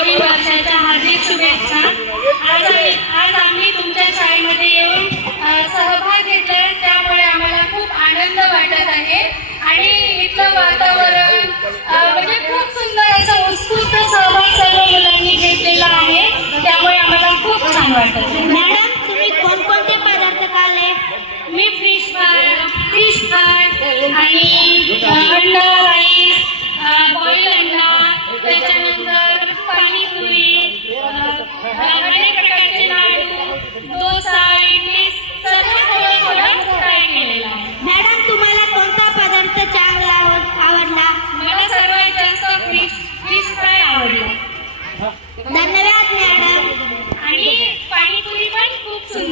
नवीन वर्षाच्या हार्दिक शुभेच्छा। आज आम्ही तुमच्या शाळेमध्ये येऊन सहभाग घेतला, त्यामुळे आम्हाला खूप आनंद वाटत आहे आणि इथलं वातावरण म्हणजे खूप सुंदर असं उत्स्फूर्त सहभाग सर्व मुलांनी घेतलेला आहे, त्यामुळे आम्हाला खूप छान वाटत। मॅडम, तुम्ही कोणकोणते पदार्थ खाल्ले? मी फिश फ्राय आणि अंडा राईस, बॉईल अंडा, त्याच्यानंतर पाणीपुरी, अनेक प्रकारचे लाडू, डोसा, इडली सर्व थोडं ट्राय केलेला आहे। मॅडम, तुम्हाला कोणता पदार्थ चांगला आवडला? मला सर्वात जास्त फिश फ्राय आवडला। धन्यवाद मॅडम। आणि पाणीपुरी पण खूप सुंदर।